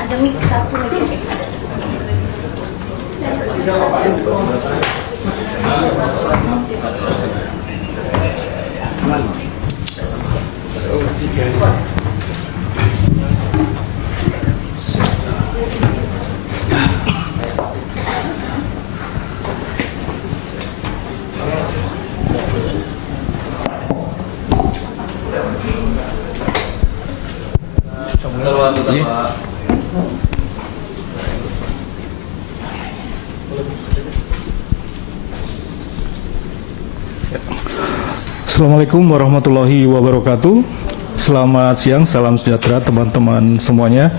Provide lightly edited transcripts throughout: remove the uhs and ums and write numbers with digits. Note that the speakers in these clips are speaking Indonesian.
Ada mic satu lagi. Assalamualaikum warahmatullahi wabarakatuh. Selamat siang, salam sejahtera teman-teman semuanya.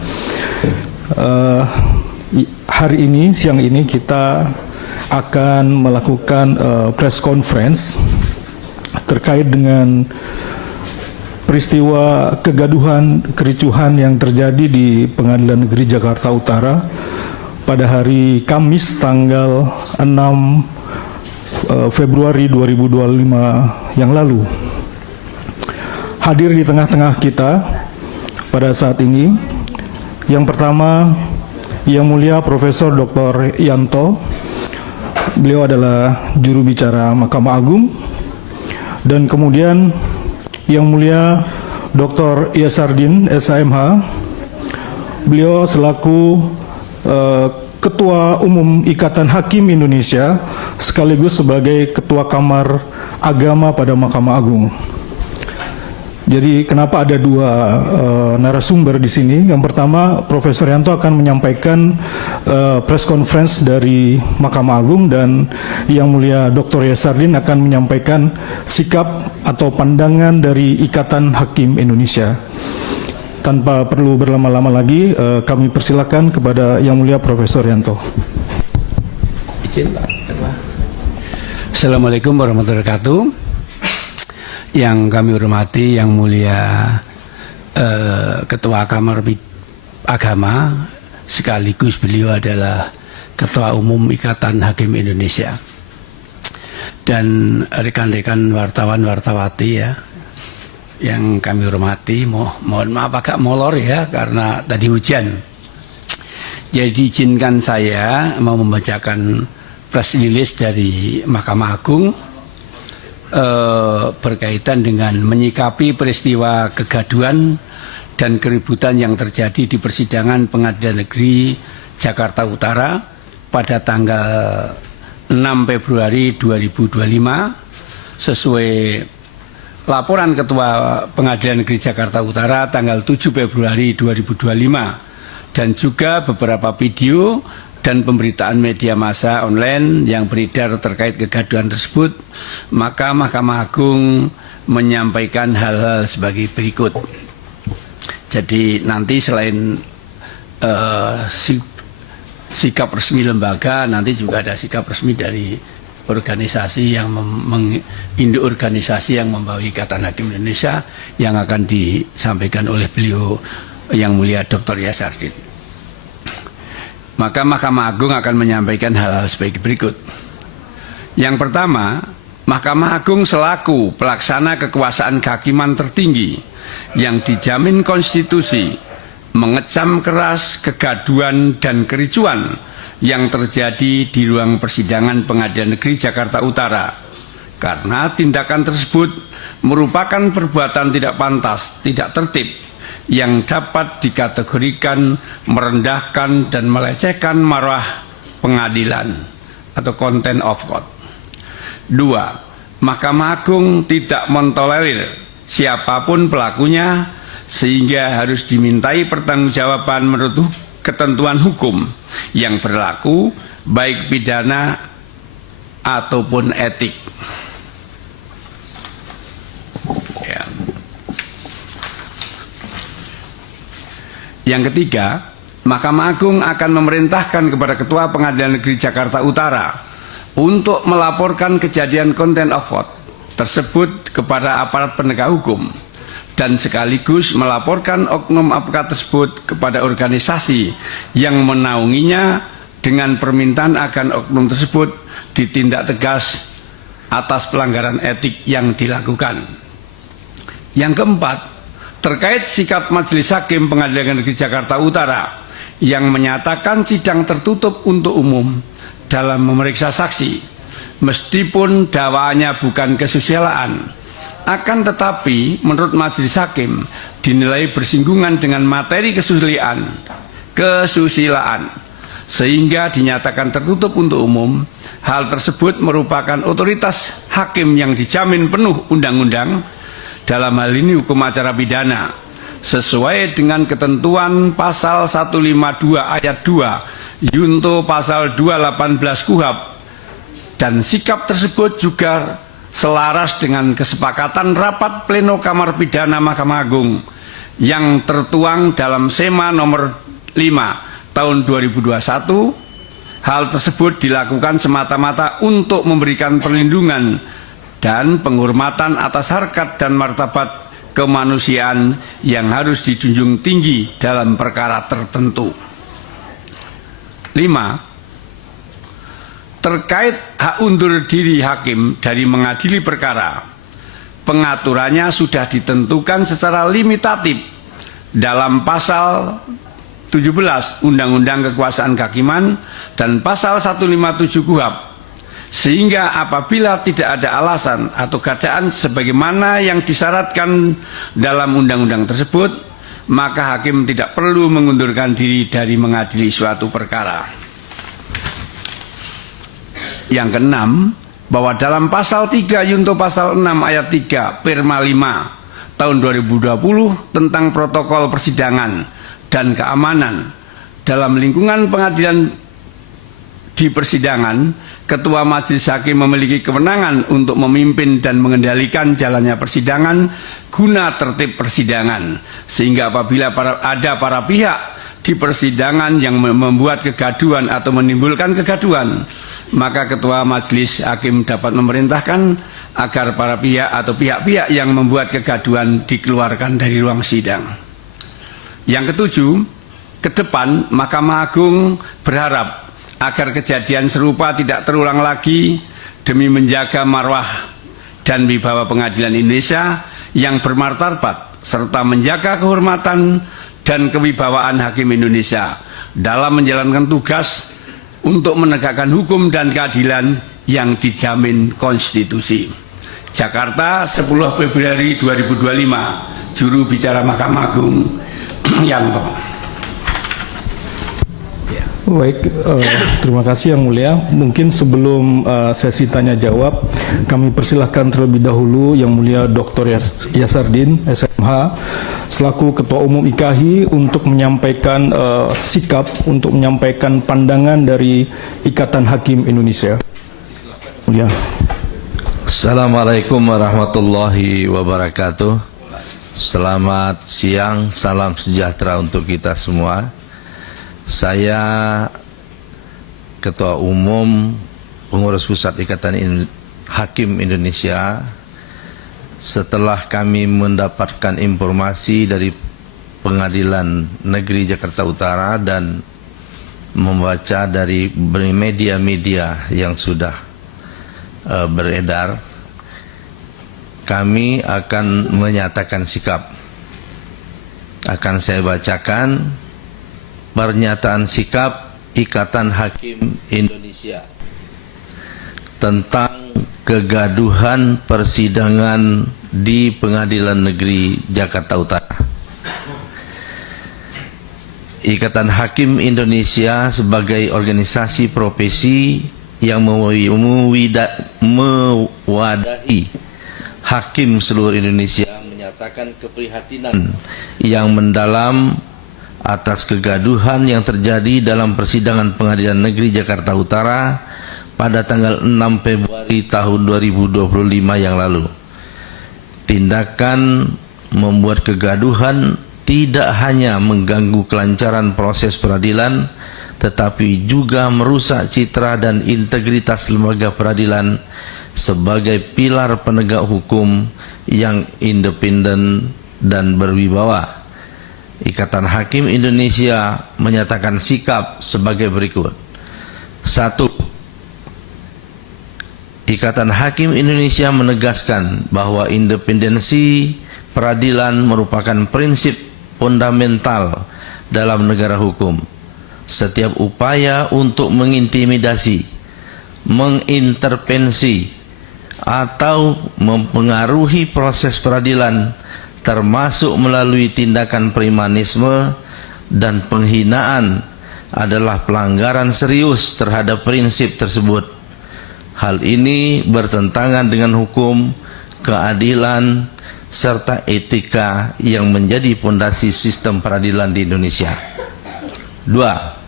Hari ini, siang ini kita akan melakukan press conference terkait dengan peristiwa kegaduhan, kericuhan yang terjadi di Pengadilan Negeri Jakarta Utara pada hari Kamis tanggal 6 Februari 2025 yang lalu. Hadir di tengah-tengah kita pada saat ini, yang pertama Yang Mulia Profesor Dr. Yanto. Beliau adalah juru bicara Mahkamah Agung. Dan kemudian Yang Mulia Dr. Iyasardin, SHMH. Beliau selaku Ketua Umum Ikatan Hakim Indonesia sekaligus sebagai Ketua Kamar Agama pada Mahkamah Agung. Jadi kenapa ada dua narasumber di sini? Yang pertama, Profesor Yanto akan menyampaikan press conference dari Mahkamah Agung, dan Yang Mulia Dr. Iyasardin akan menyampaikan sikap atau pandangan dari Ikatan Hakim Indonesia. Tanpa perlu berlama-lama lagi, kami persilakan kepada Yang Mulia Profesor Yanto. Izin, Pak. Assalamualaikum warahmatullahi wabarakatuh. Yang kami hormati Yang Mulia Ketua Kamar Agama, sekaligus beliau adalah Ketua Umum Ikatan Hakim Indonesia, dan rekan-rekan wartawan-wartawati ya, yang kami hormati. Mohon maaf agak molor ya karena tadi hujan. Jadi izinkan saya mau membacakan press release dari Mahkamah Agung berkaitan dengan menyikapi peristiwa kegaduhan dan keributan yang terjadi di persidangan Pengadilan Negeri Jakarta Utara pada tanggal 6 Februari 2025 sesuai laporan Ketua Pengadilan Negeri Jakarta Utara tanggal 7 Februari 2025, dan juga beberapa video dan pemberitaan media massa online yang beredar terkait kegaduhan tersebut. Maka Mahkamah Agung menyampaikan hal-hal sebagai berikut. Jadi nanti selain sikap resmi lembaga, nanti juga ada sikap resmi dari organisasi yang induk organisasi yang membawa Ikatan Hakim Indonesia yang akan disampaikan oleh beliau Yang Mulia Dr. Iyasardin. Maka Mahkamah Agung akan menyampaikan hal-hal sebagai berikut. Yang pertama, Mahkamah Agung selaku pelaksana kekuasaan kehakiman tertinggi yang dijamin konstitusi mengecam keras kegaduhan dan kericuan yang terjadi di ruang persidangan Pengadilan Negeri Jakarta Utara, karena tindakan tersebut merupakan perbuatan tidak pantas, tidak tertib, yang dapat dikategorikan merendahkan dan melecehkan marwah pengadilan atau contempt of court. 2. Mahkamah Agung tidak mentolerir siapapun pelakunya, sehingga harus dimintai pertanggungjawaban menurut ketentuan hukum yang berlaku, baik pidana ataupun etik. Ya. Yang ketiga, Mahkamah Agung akan memerintahkan kepada Ketua Pengadilan Negeri Jakarta Utara untuk melaporkan kejadian contempt of court tersebut kepada aparat penegak hukum, dan sekaligus melaporkan oknum advokat tersebut kepada organisasi yang menaunginya dengan permintaan agar oknum tersebut ditindak tegas atas pelanggaran etik yang dilakukan. Yang keempat, terkait sikap Majelis Hakim Pengadilan Negeri Jakarta Utara yang menyatakan sidang tertutup untuk umum dalam memeriksa saksi, meskipun dakwaannya bukan kesusilaan, akan tetapi menurut Majelis Hakim dinilai bersinggungan dengan materi kesusilaan, sehingga dinyatakan tertutup untuk umum. Hal tersebut merupakan otoritas hakim yang dijamin penuh undang-undang, dalam hal ini hukum acara pidana, sesuai dengan ketentuan pasal 152 ayat 2 Yunto pasal 218 KUHAP, dan sikap tersebut juga selaras dengan kesepakatan rapat pleno Kamar Pidana Mahkamah Agung yang tertuang dalam SEMA nomor 5 tahun 2021. Hal tersebut dilakukan semata-mata untuk memberikan perlindungan dan penghormatan atas harkat dan martabat kemanusiaan yang harus dijunjung tinggi dalam perkara tertentu. 5. Terkait hak undur diri hakim dari mengadili perkara, pengaturannya sudah ditentukan secara limitatif dalam pasal 17 Undang-Undang Kekuasaan Kehakiman dan pasal 157 KUHAP, sehingga apabila tidak ada alasan atau keadaan sebagaimana yang disyaratkan dalam undang-undang tersebut, maka hakim tidak perlu mengundurkan diri dari mengadili suatu perkara. Yang keenam, bahwa dalam pasal 3 Yunto pasal 6 ayat 3 Perma 5 tahun 2020 tentang protokol persidangan dan keamanan dalam lingkungan pengadilan di persidangan, Ketua Majelis Hakim memiliki kewenangan untuk memimpin dan mengendalikan jalannya persidangan guna tertib persidangan, sehingga apabila ada para pihak di persidangan yang membuat kegaduhan atau menimbulkan kegaduhan, maka Ketua Majelis Hakim dapat memerintahkan agar para pihak atau pihak-pihak yang membuat kegaduhan dikeluarkan dari ruang sidang. Yang ketujuh, ke depan Mahkamah Agung berharap agar kejadian serupa tidak terulang lagi demi menjaga marwah dan wibawa pengadilan Indonesia yang bermartabat serta menjaga kehormatan dan kewibawaan hakim Indonesia dalam menjalankan tugas untuk menegakkan hukum dan keadilan yang dijamin konstitusi. Jakarta, 10 Februari 2025, Juru Bicara Mahkamah Agung Yanto. Baik, terima kasih Yang Mulia. Mungkin sebelum sesi tanya jawab, kami persilahkan terlebih dahulu Yang Mulia Dr. Yasardin, SMH, selaku Ketua Umum IKAHI untuk menyampaikan sikap, untuk menyampaikan pandangan dari Ikatan Hakim Indonesia. Mulia. Assalamualaikum warahmatullahi wabarakatuh. Selamat siang, salam sejahtera untuk kita semua. Saya Ketua Umum Pengurus Pusat Ikatan Hakim Indonesia. Setelah kami mendapatkan informasi dari Pengadilan Negeri Jakarta Utara dan membaca dari media-media yang sudah beredar, kami akan menyatakan sikap. Akan saya bacakan pernyataan sikap Ikatan Hakim Indonesia tentang kegaduhan persidangan di Pengadilan Negeri Jakarta Utara. Ikatan Hakim Indonesia sebagai organisasi profesi yang mewadahi hakim seluruh Indonesia menyatakan keprihatinan yang mendalam atas kegaduhan yang terjadi dalam persidangan Pengadilan Negeri Jakarta Utara pada tanggal 6 Februari tahun 2025 yang lalu. Tindakan membuat kegaduhan tidak hanya mengganggu kelancaran proses peradilan, tetapi juga merusak citra dan integritas lembaga peradilan sebagai pilar penegak hukum yang independen dan berwibawa. Ikatan Hakim Indonesia menyatakan sikap sebagai berikut. 1. Ikatan Hakim Indonesia menegaskan bahwa independensi, peradilan merupakan prinsip fundamental dalam negara hukum. Setiap upaya untuk mengintimidasi, mengintervensi, atau mempengaruhi proses peradilan, termasuk melalui tindakan premanisme dan penghinaan, adalah pelanggaran serius terhadap prinsip tersebut. Hal ini bertentangan dengan hukum, keadilan, serta etika yang menjadi fondasi sistem peradilan di Indonesia. 2.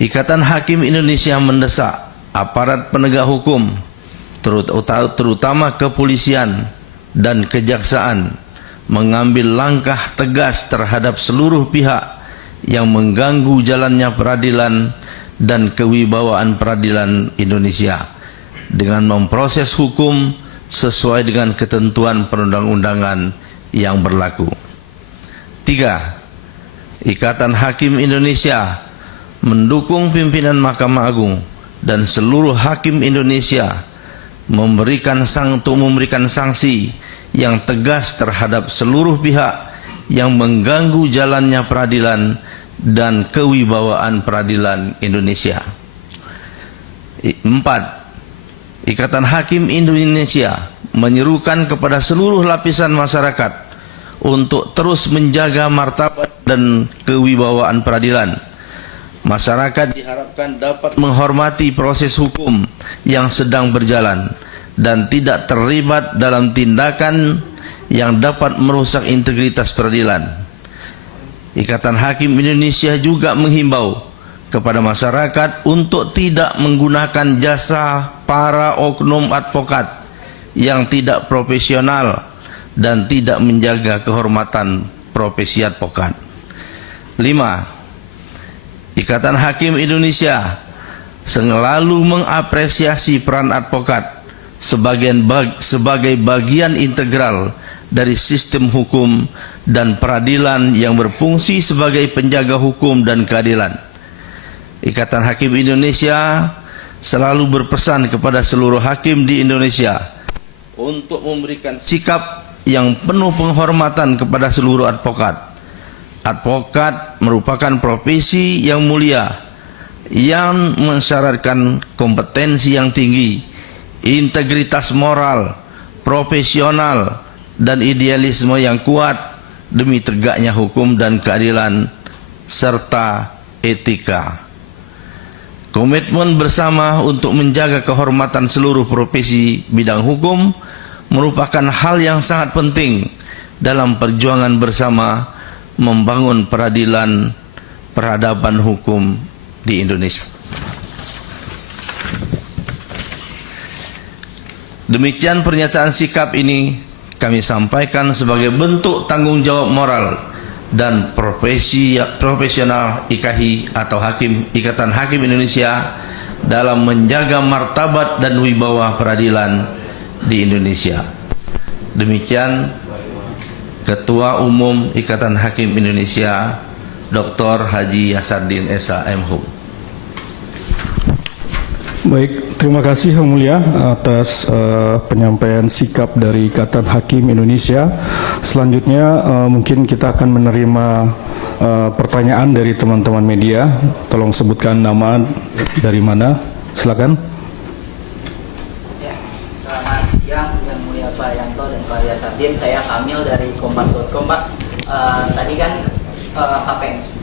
Ikatan Hakim Indonesia mendesak aparat penegak hukum, terutama kepolisian dan kejaksaan, mengambil langkah tegas terhadap seluruh pihak yang mengganggu jalannya peradilan dan kewibawaan peradilan Indonesia dengan memproses hukum sesuai dengan ketentuan perundang-undangan yang berlaku. 3. Ikatan Hakim Indonesia mendukung pimpinan Mahkamah Agung dan seluruh hakim Indonesia memberikan sanksi yang tegas terhadap seluruh pihak yang mengganggu jalannya peradilan dan kewibawaan peradilan Indonesia. 4. Ikatan Hakim Indonesia menyerukan kepada seluruh lapisan masyarakat untuk terus menjaga martabat dan kewibawaan peradilan. Masyarakat diharapkan dapat menghormati proses hukum yang sedang berjalan dan tidak terlibat dalam tindakan yang dapat merusak integritas peradilan. Ikatan Hakim Indonesia juga menghimbau kepada masyarakat untuk tidak menggunakan jasa para oknum advokat yang tidak profesional dan tidak menjaga kehormatan profesi advokat. 5. Ikatan Hakim Indonesia selalu mengapresiasi peran advokat sebagai bagian integral dari sistem hukum dan peradilan yang berfungsi sebagai penjaga hukum dan keadilan. Ikatan Hakim Indonesia selalu berpesan kepada seluruh hakim di Indonesia untuk memberikan sikap yang penuh penghormatan kepada seluruh advokat. Advokat merupakan profesi yang mulia yang mensyaratkan kompetensi yang tinggi, integritas moral, profesional, dan idealisme yang kuat demi tegaknya hukum dan keadilan serta etika. Komitmen bersama untuk menjaga kehormatan seluruh profesi bidang hukum merupakan hal yang sangat penting dalam perjuangan bersama membangun peradaban hukum di Indonesia. Demikian pernyataan sikap ini kami sampaikan sebagai bentuk tanggung jawab moral dan profesional IKHI atau Ikatan Hakim Indonesia dalam menjaga martabat dan wibawa peradilan di Indonesia. Demikian Ketua Umum Ikatan Hakim Indonesia Dr. Haji Yasardin Esa MHum. Baik, terima kasih Yang Mulia atas penyampaian sikap dari Ikatan Hakim Indonesia. Selanjutnya mungkin kita akan menerima pertanyaan dari teman-teman media. Tolong sebutkan nama dari mana. Silakan. Ya, selamat siang Yang Mulia Pak Yanto dan Pak Yasardin. Saya Kamil dari Kompas.com, Pak. Tadi kan KPN.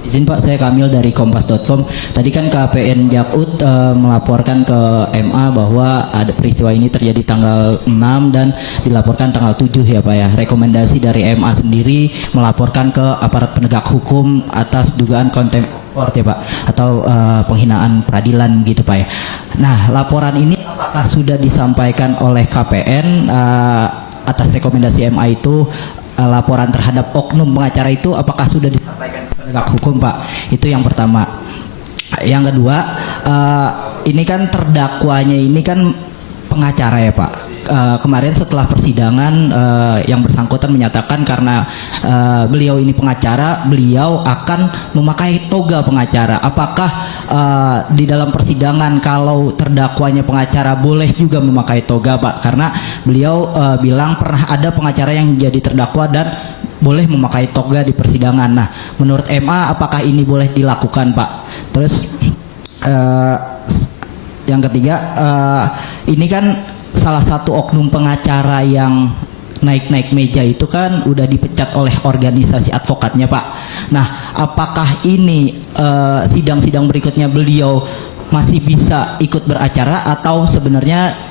Izin Pak, saya Kamil dari Kompas.com. Tadi kan KPN Jakut melaporkan ke MA bahwa ada peristiwa ini terjadi tanggal 6 dan dilaporkan tanggal 7 ya Pak ya. Rekomendasi dari MA sendiri melaporkan ke aparat penegak hukum atas dugaan contempt of court ya Pak, atau penghinaan peradilan gitu Pak ya. Nah, laporan ini apakah sudah disampaikan oleh KPN atas rekomendasi MA itu? Laporan terhadap oknum pengacara itu apakah sudah disampaikan ke penegak hukum Pak? Itu yang pertama. Yang kedua, ini kan terdakwanya ini kan pengacara ya Pak. Kemarin setelah persidangan yang bersangkutan menyatakan karena beliau ini pengacara, beliau akan memakai toga pengacara. Apakah di dalam persidangan kalau terdakwanya pengacara boleh juga memakai toga Pak? Karena beliau bilang pernah ada pengacara yang jadi terdakwa dan boleh memakai toga di persidangan. Nah, menurut MA apakah ini boleh dilakukan Pak? Terus yang ketiga, ini kan salah satu oknum pengacara yang naik-naik meja itu kan udah dipecat oleh organisasi advokatnya Pak. Nah, apakah ini sidang-sidang berikutnya beliau masih bisa ikut beracara atau sebenarnya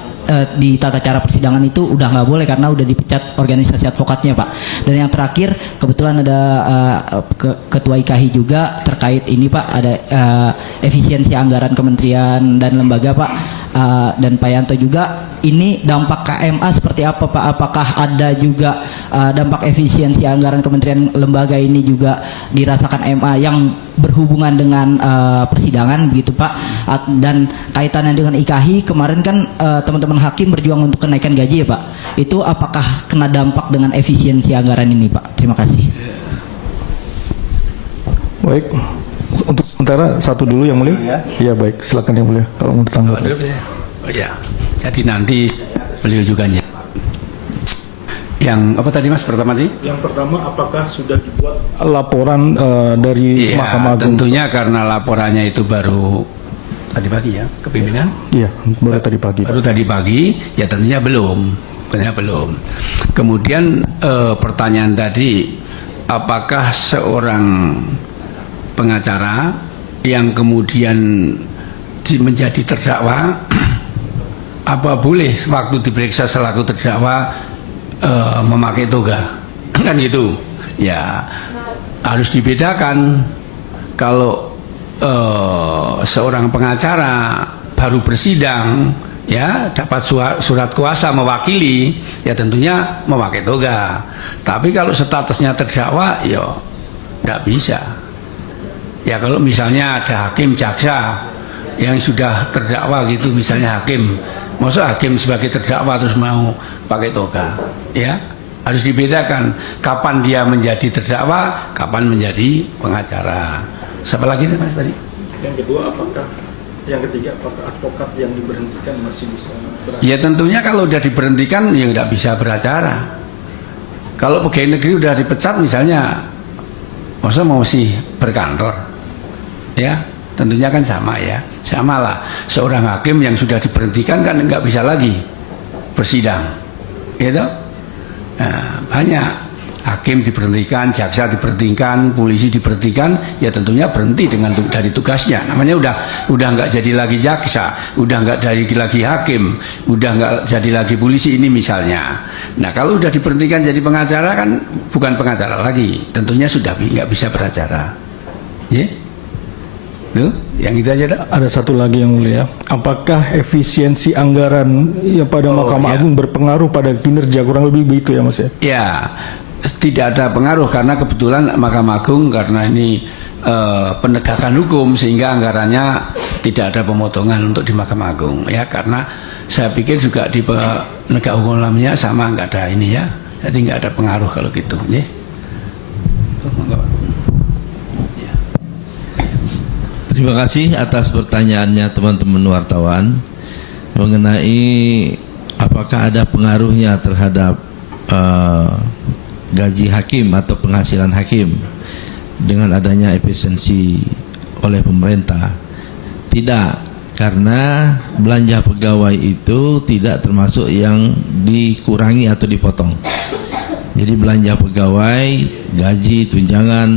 di tata cara persidangan itu udah nggak boleh karena udah dipecat organisasi advokatnya Pak. Dan yang terakhir kebetulan ada ketua IKAHI juga terkait ini Pak, ada efisiensi anggaran kementerian dan lembaga Pak, dan Pak Yanto juga, ini dampak KMA seperti apa Pak? Apakah ada juga dampak efisiensi anggaran kementerian lembaga ini juga dirasakan MA yang berhubungan dengan persidangan begitu Pak? Dan kaitannya dengan IKAHI kemarin kan teman-teman hakim berjuang untuk kenaikan gaji ya Pak, itu apakah kena dampak dengan efisiensi anggaran ini Pak? Terima kasih. Baik, untuk sementara satu dulu yang mulia. Ya baik, silakan yang mulia kalau mau ditanggapi. Oh ya, jadi nanti beliau juga yang apa tadi Mas pertama tadi? Yang pertama, apakah sudah dibuat laporan dari Mahkamah Agung? Tentunya karena laporannya itu baru tadi pagi ya, kepimpinan? Iya, baru tadi pagi. Baru tadi pagi, ya tentunya belum. Kemudian pertanyaan tadi, apakah seorang pengacara yang kemudian menjadi terdakwa, apa boleh waktu diperiksa selaku terdakwa memakai toga? Kan gitu. Ya, harus dibedakan. Kalau seorang pengacara baru bersidang, ya dapat surat kuasa mewakili, ya tentunya memakai toga. Tapi kalau statusnya terdakwa, ya tidak bisa. Ya kalau misalnya ada hakim jaksa yang sudah terdakwa gitu, misalnya hakim, masa hakim sebagai terdakwa terus mau pakai toga? Ya harus dibedakan kapan dia menjadi terdakwa, kapan menjadi pengacara. Siapa lagi Mas tadi? Yang kedua, yang ketiga, apakah advokat yang diberhentikan masih bisa beracara? Ya tentunya kalau udah diberhentikan ya nggak bisa beracara. Kalau pegawai negeri udah dipecat misalnya, masa mau sih berkantor? Ya tentunya kan sama ya, sama lah. Seorang hakim yang sudah diberhentikan kan nggak bisa lagi bersidang, gitu. Nah, banyak hakim diberhentikan, jaksa diberhentikan, polisi diberhentikan, ya tentunya berhenti dari tugasnya. Namanya udah nggak jadi lagi jaksa, udah nggak jadi lagi hakim, udah nggak jadi lagi polisi ini misalnya. Nah kalau udah diberhentikan jadi pengacara kan bukan pengacara lagi, tentunya sudah nggak bisa beracara. Ya, tuh, yang itu aja dah. Ada satu lagi yang mulia, apakah efisiensi anggaran yang pada Mahkamah Agung berpengaruh pada kinerja, kurang lebih begitu ya Mas ya? Ya, tidak ada pengaruh karena kebetulan Mahkamah Agung karena ini penegakan hukum sehingga anggarannya tidak ada pemotongan untuk di Mahkamah Agung ya, karena saya pikir juga di penegak hukum lainnya sama, nggak ada ini ya, jadi nggak ada pengaruh kalau gitu ya. Terima kasih atas pertanyaannya teman-teman wartawan mengenai apakah ada pengaruhnya terhadap gaji hakim atau penghasilan hakim dengan adanya efisiensi oleh pemerintah. Tidak, karena belanja pegawai itu tidak termasuk yang dikurangi atau dipotong. Jadi belanja pegawai, gaji, tunjangan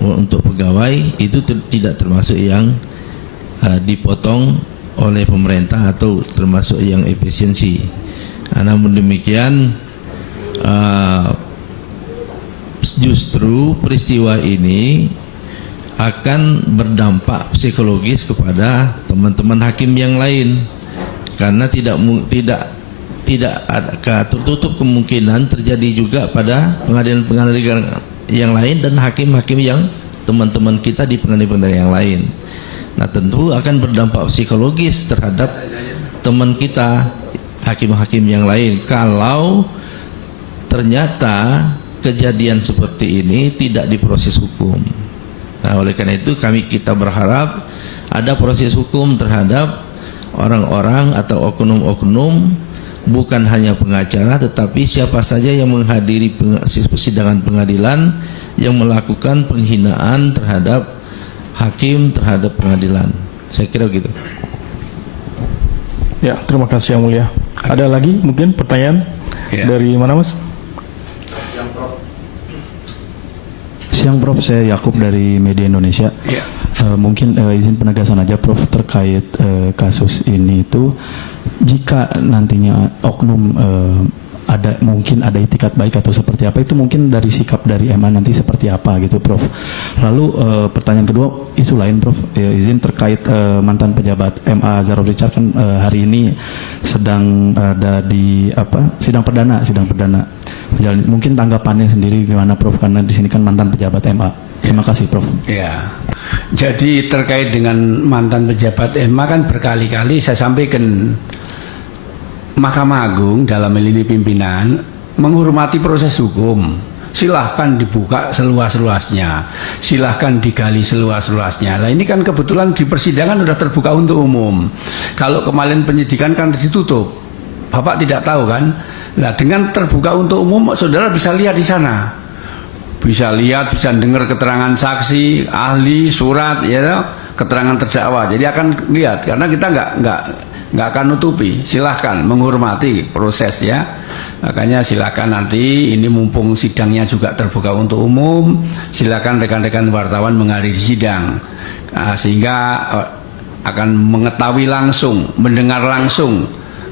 untuk pegawai itu tidak termasuk yang dipotong oleh pemerintah atau termasuk yang efisiensi. Namun demikian justru peristiwa ini akan berdampak psikologis kepada teman-teman hakim yang lain, karena tidak tertutup kemungkinan terjadi juga pada pengadilan yang lain dan hakim-hakim yang teman-teman kita di pengadilan yang lain. Nah tentu akan berdampak psikologis terhadap teman kita, hakim-hakim yang lain, kalau ternyata kejadian seperti ini tidak diproses hukum. Nah, oleh karena itu kita berharap ada proses hukum terhadap orang-orang atau oknum-oknum, bukan hanya pengacara tetapi siapa saja yang menghadiri persidangan pengadilan yang melakukan penghinaan terhadap hakim, terhadap pengadilan. Saya kira begitu. Ya, terima kasih Yang Mulia. Ada lagi mungkin pertanyaan dari mana, Mas? Siang Prof, saya Yakub dari Media Indonesia. Mungkin izin penegasan aja Prof terkait kasus ini itu, jika nantinya oknum mungkin ada itikat baik atau seperti apa, itu mungkin dari sikap dari MA nanti seperti apa gitu Prof. Lalu pertanyaan kedua, isu lain Prof, izin terkait mantan pejabat MA Zarul Richard kan hari ini sedang ada di sidang perdana. Mungkin tanggapannya sendiri gimana Prof, karena di sini kan mantan pejabat MA. Terima kasih Prof. Ya, jadi terkait dengan mantan pejabat MA kan berkali-kali saya sampaikan, Mahkamah Agung dalam hal ini pimpinan menghormati proses hukum. Silahkan dibuka seluas-luasnya, silahkan digali seluas-luasnya. Nah ini kan kebetulan di persidangan sudah terbuka untuk umum. Kalau kemarin penyidikan kan ditutup, Bapak tidak tahu kan? Nah dengan terbuka untuk umum, saudara bisa lihat di sana, bisa lihat, bisa dengar keterangan saksi, ahli, surat, ya, keterangan terdakwa. Jadi akan lihat, karena kita nggak akan nutupi. Silahkan menghormati proses ya. Makanya silakan nanti, ini mumpung sidangnya juga terbuka untuk umum, silakan rekan-rekan wartawan menghadiri sidang, sehingga akan mengetahui langsung, mendengar langsung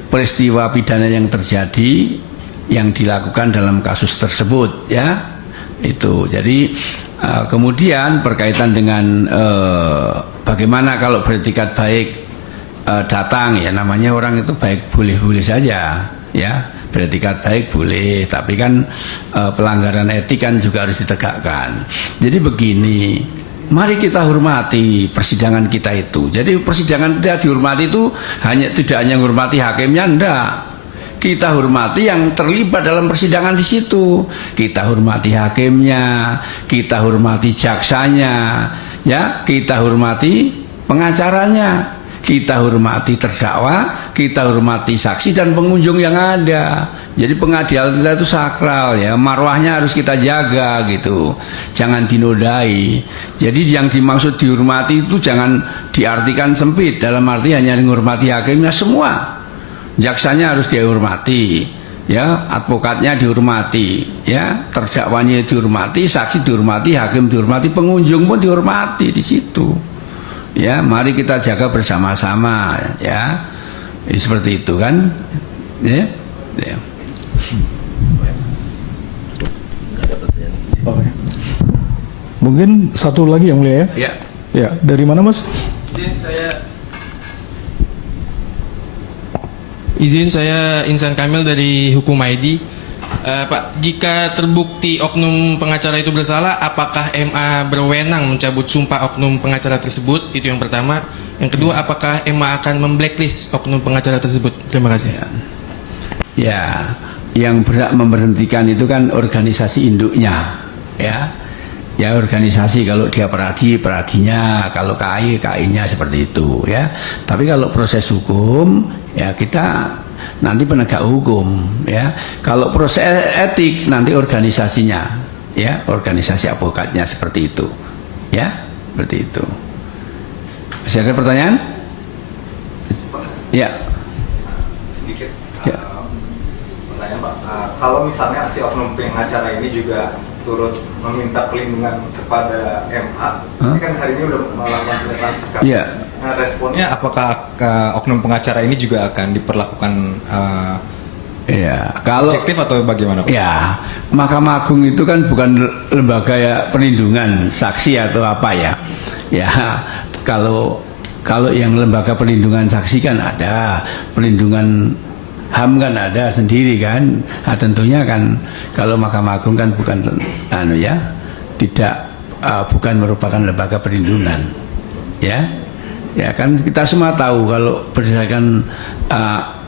peristiwa pidana yang terjadi yang dilakukan dalam kasus tersebut ya. Itu jadi kemudian berkaitan dengan bagaimana kalau beretikat baik datang, ya namanya orang itu baik boleh-boleh saja ya, beretikat baik boleh, tapi kan pelanggaran etik kan juga harus ditegakkan. Jadi begini, mari kita hormati persidangan kita itu. Jadi persidangan kita dihormati itu tidak hanya menghormati hakimnya, enggak. Kita hormati yang terlibat dalam persidangan di situ. Kita hormati hakimnya, kita hormati jaksanya, ya, kita hormati pengacaranya, kita hormati terdakwa, kita hormati saksi dan pengunjung yang ada. Jadi pengadilan kita itu sakral ya, marwahnya harus kita jaga gitu, jangan dinodai. Jadi yang dimaksud dihormati itu jangan diartikan sempit, dalam arti hanya menghormati hakimnya semua. Jaksanya harus dihormati, ya, advokatnya dihormati, ya, terdakwanya dihormati, saksi dihormati, hakim dihormati, pengunjung pun dihormati di situ. Ya, mari kita jaga bersama-sama, ya, seperti itu kan, ya. Ya. Oke. Mungkin satu lagi Yang Mulia ya. Ya. Ya, dari mana Mas? Izin saya Insan Kamil dari Hukum ID. Pak, jika terbukti oknum pengacara itu bersalah, apakah MA berwenang mencabut sumpah oknum pengacara tersebut? Itu yang pertama. Yang kedua, apakah MA akan memblacklist oknum pengacara tersebut? Terima kasih. Ya, yang berhak memberhentikan itu kan organisasi induknya, ya. Ya, organisasi, kalau dia peradinya, kalau KI-nya seperti itu ya. Tapi kalau proses hukum ya kita nanti penegak hukum ya. Kalau proses etik nanti organisasinya ya, organisasi advokatnya seperti itu. Ya, seperti itu. Masih ada pertanyaan? Ya. Sedikit. Ya. Pertanyaan Pak, kalau misalnya si oknum pengacara ini juga turut meminta pelindungan kepada MA, ini kan hari ini udah melakukan penetapan sikap. Ya. Nah, responnya apakah oknum pengacara ini juga akan diperlakukan Ya, kalau objektif atau bagaimana Pak? Ya, Mahkamah Agung itu kan bukan lembaga ya perlindungan saksi atau apa ya. Ya, kalau yang lembaga perlindungan saksi kan ada, perlindungan HAM kan ada sendiri kan. Nah, tentunya kan kalau Mahkamah Agung kan bukan bukan merupakan lembaga perlindungan. Ya. Ya kan kita semua tahu kalau berdasarkan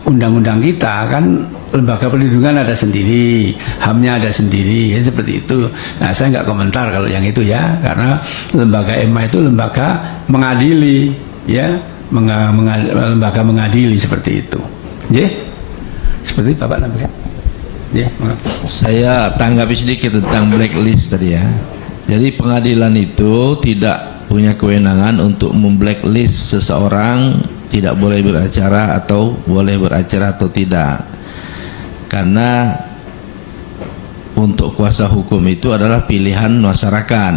undang-undang kita kan lembaga perlindungan ada sendiri, HAM-nya ada sendiri, ya seperti itu. Nah, saya nggak komentar kalau yang itu ya, karena lembaga MA itu lembaga mengadili, ya, lembaga mengadili seperti itu. Ya, seperti Bapak namanya. Ya, saya tanggapi sedikit tentang blacklist tadi ya. Jadi pengadilan itu tidak punya kewenangan untuk memblacklist seseorang tidak boleh beracara atau boleh beracara atau tidak. Karena untuk kuasa hukum itu adalah pilihan masyarakat.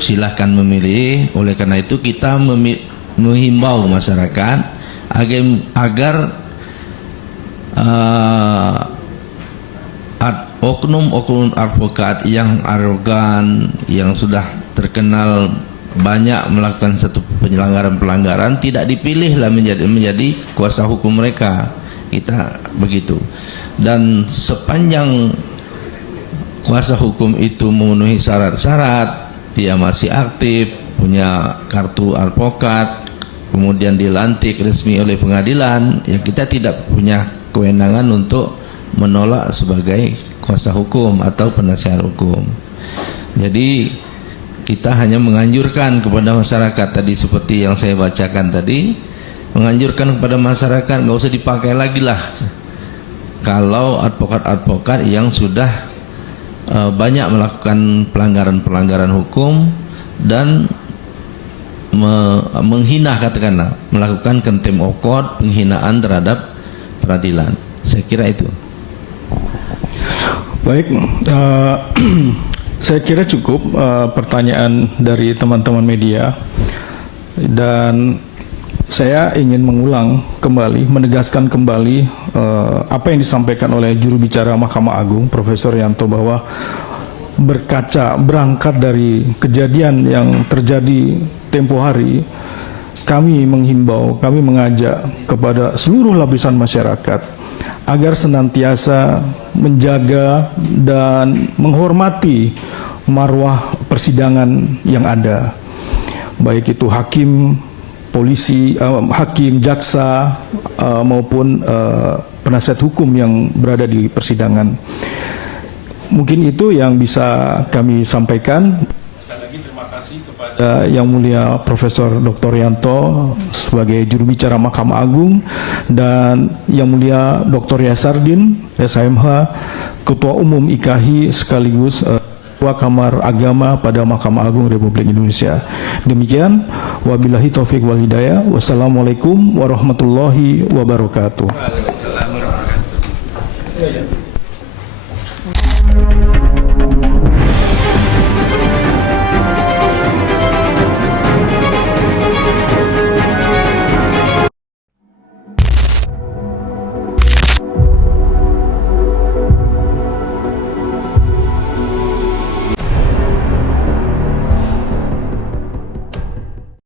Silahkan memilih. Oleh karena itu kita menghimbau masyarakat agar oknum-oknum advokat yang arogan, yang sudah terkenal banyak melakukan satu pelanggaran tidak dipilihlah menjadi kuasa hukum mereka. Kita begitu. Dan sepanjang kuasa hukum itu memenuhi syarat-syarat, dia masih aktif, punya kartu advokat, kemudian dilantik resmi oleh pengadilan, ya kita tidak punya kewenangan untuk menolak sebagai kuasa hukum atau penasihat hukum. Jadi kita hanya menganjurkan kepada masyarakat tadi seperti yang saya bacakan tadi, menganjurkan kepada masyarakat nggak usah dipakai lagi lah kalau advokat-advokat yang sudah banyak melakukan pelanggaran-pelanggaran hukum dan menghina, katakanlah melakukan contempt of court, penghinaan terhadap peradilan. Saya kira itu. Baik, saya kira cukup pertanyaan dari teman-teman media, dan saya ingin mengulang kembali, menegaskan kembali apa yang disampaikan oleh juru bicara Mahkamah Agung, Profesor Yanto, bahwa berangkat dari kejadian yang terjadi tempo hari, kami menghimbau, kami mengajak kepada seluruh lapisan masyarakat agar senantiasa menjaga dan menghormati marwah persidangan yang ada, baik itu hakim, polisi, hakim, jaksa, maupun penasihat hukum yang berada di persidangan. Mungkin itu yang bisa kami sampaikan. Sekali lagi terima kasih kepada Yang Mulia Profesor Dr. Yanto sebagai juru bicara Mahkamah Agung, dan Yang Mulia Dr. Yasardin, SHMH, Ketua Umum IKAHI sekaligus Ketua Kamar Agama pada Mahkamah Agung Republik Indonesia. Demikian, wabillahi taufik wal hidayah. Wassalamualaikum warahmatullahi wabarakatuh.